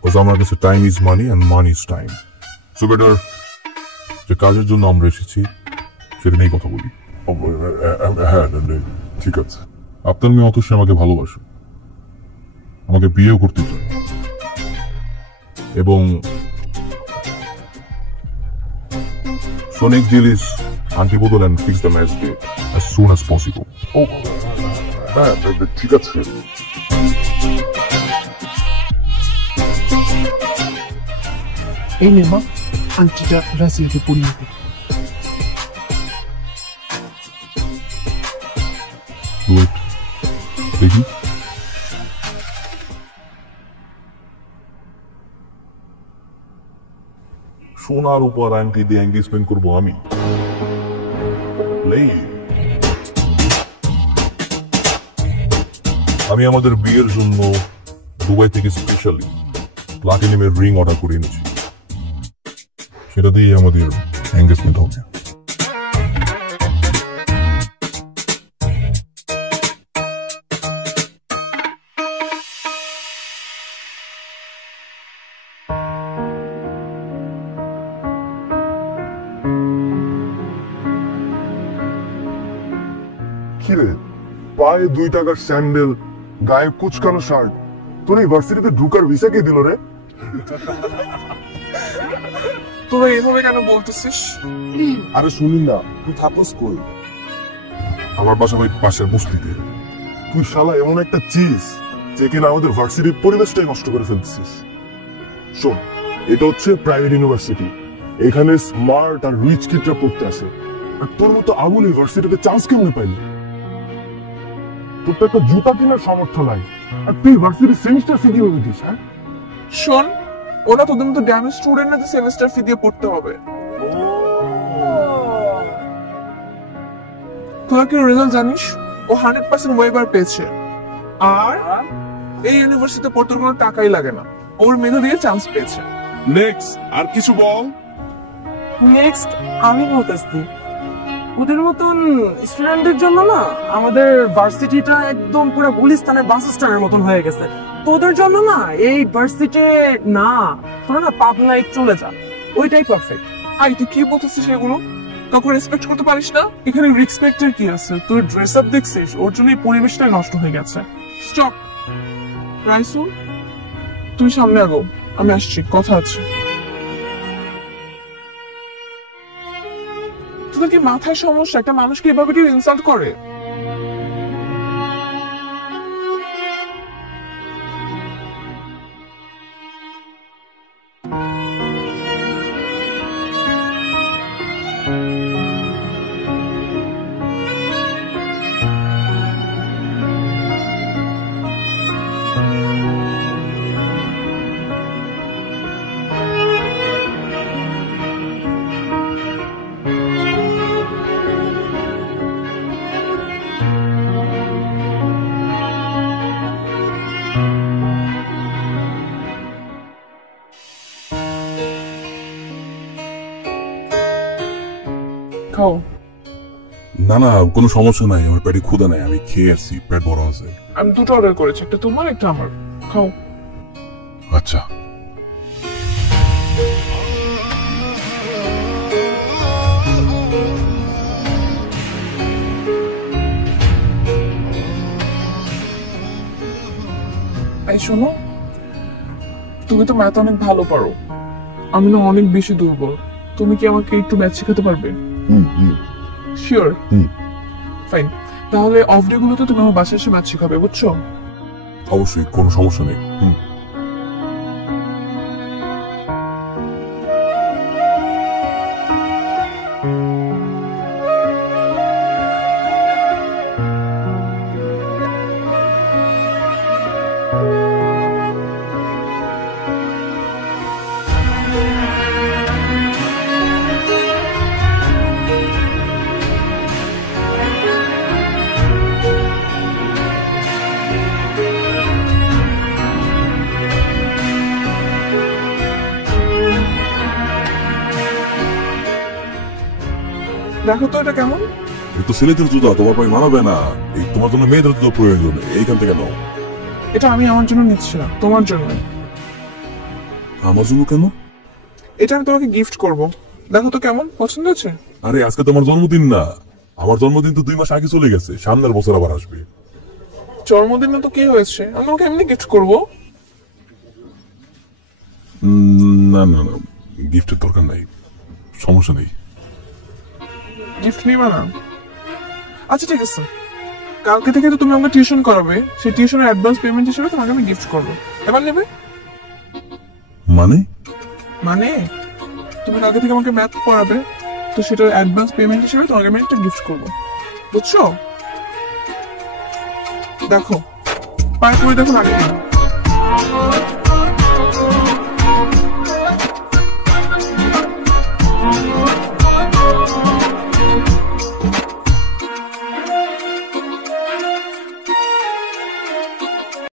Because আমার কাছে time is money and money is time. So better যে কাজের জন্য আমরা এসেছি সেটা নিয়ে কথা বলি। হ্যাঁ, ঠিক আছে। আপনার মেয়ে অতসী আমাকে ভালোবাসে, আমাকে বিয়েও করতে চায়, এবং so next deal is antibodal and fix the match day as soon as possible. হ্যাঁ, ঠিক আছে। এই নে মা, আংটিটা রাসেলকে পরিয়ে দে। ওয়েট, দেখি। সোনার উপর আংটি দিয়ে এঙ্গেজমেন্ট করবো আমি? আমি আমাদের বিয়ের জন্য দুবাই থেকে স্পেশালি প্লাটিনামের রিং অর্ডার করে এনেছি, সেটা দিয়ে আমাদের এঙ্গেজমেন্ট হবে। কিরে, পায়ে 2 টাকার স্যান্ডেল, গায়ে কুচকানো শার্ট, তোর ইউনিভার্সিটিতে ঢুকার ভিসা কে দিল রে? তোরা এভাবে কেন বলতেছিস? আরে শুনি না, তুই থাকস কই? আমার বাসা ভাই পাশের বস্তিতে। তুই শালা এমন একটা চিজ যে কিনা আমাদের ভার্সিটির পরিবেশটাই নষ্ট করে ফেলতেছিস। শোন, এটা হচ্ছে প্রাইভেট ইউনিভার্সিটি, এখানে স্মার্ট আর রিচ কিডরা পড়তে আসে, আর তোর মতো আবুল ইউনিভার্সিটিতে চান্স কেমনে পাইলি? তোর তো একটা জুতা কেনার সামর্থ্য নাই, আর তুই ভার্সিটির সেমিস্টার ফি দিয়ে দিস। হ্যাঁ শোন, ওরা তোদের মতো ড্যামেজ স্টুডেন্ট না যে সেমিস্টার ফি দিয়ে পড়তে হবে। তোরা কি রেজাল্ট জানিস? ও 100% ওয়েবার পেয়েছে, আর এই ইউনিভার্সিটিতে পড়তে কোনো টাকাই লাগে না, ওর মেধা দিয়ে চান্স পেয়েছে। নেক্সট আর কিছু বল। নেক্সট আমি বলতেছি, ওদের মতন স্টুডেন্টদের জন্য না আমাদের ভার্সিটিটা একদম পুরো গুলিস্তানের বাস স্ট্যান্ডের মতন হয়ে গেছে। তোদের জন্য না এই ভার্সিটি না, তোরা না পাবনায় চলে যা, ওইটাই পারফেক্ট। আই তুই কি বলতেছিস এগুলো? কাউকে রেসপেক্ট করতে পারিস না? এখানে রেসপেক্টের কি আছে? তোর ড্রেস আপ দেখছিস? ওর জন্য এই পরিবেশটাই নষ্ট হয়ে গেছে। স্টপ রাইসুল, তুই সামনে আগো, আমি আসছি, কথা আছে। তোদের কি মাথায় সমস্যা? একটা মানুষকে এভাবে কেউ ইনসাল্ট করে? খাও। না না, কোনো সমস্যা নাই, আমার পেটে ক্ষুধা নাই, আমি খেয়ে আসছি, পেট বড় আছে। আমি দুটো অর্ডার করেছি, একটা তোমার একটা আমার। খাও। আচ্ছা। এই শোনো, তুমি তো ম্যাথ অনেক ভালো পারো, আমি না অনেক বেশি দুর্বল। তুমি কি আমাকে একটু ম্যাথ শেখাতে পারবে? শিওর? ফাইন, তাহলে অফ ডে গুলোতে তুমি আমার বাসায় এসে ম্যাথ শেখাবে, বুঝছো? অবশ্যই, কোনো সমস্যা নেই। দেখো তো এটা কেমন? তো ছেলেদের জুতা তোমার পায়ে মানাবে না, এই তোমার জন্য মেয়েদের জুতা প্রয়োজন, এইখান থেকে নাও। এটা আমি আমার জন্য নিচ্ছি না, তোমার জন্য। আমার জন্য কেন? এটা আমি তোমাকে গিফট করব, দেখো তো কেমন পছন্দ হচ্ছে। আরে আজকে তো আমার জন্মদিন না, আমার জন্মদিন তো 2 মাস আগে চলে গেছে, সামনের বছর আবার আসবে। জন্মদিনে তো কি হয়েছে, আমি তোমাকে এমনি গিফট করব। না না না, গিফটের দরকার নাই, সমস্যা নেই। গিফট নিবা না? আচ্ছা ঠিক আছে, কালকে থেকে তো তুমি আমাকে টিউশন করাবে, সেই টিউশনের অ্যাডভান্স পেমেন্ট হিসেবে তোমাকে আমি গিফট করবো। এবার নেবে? মানে? মানে তুমি কালকে থেকে আমাকে ম্যাথ পড়াবে, তো সেটার অ্যাডভান্স পেমেন্ট হিসেবে তোমাকে আমি একটা গিফট করবো, বুঝছো? দেখো পায়ে পড়ে দেখো লাগে না।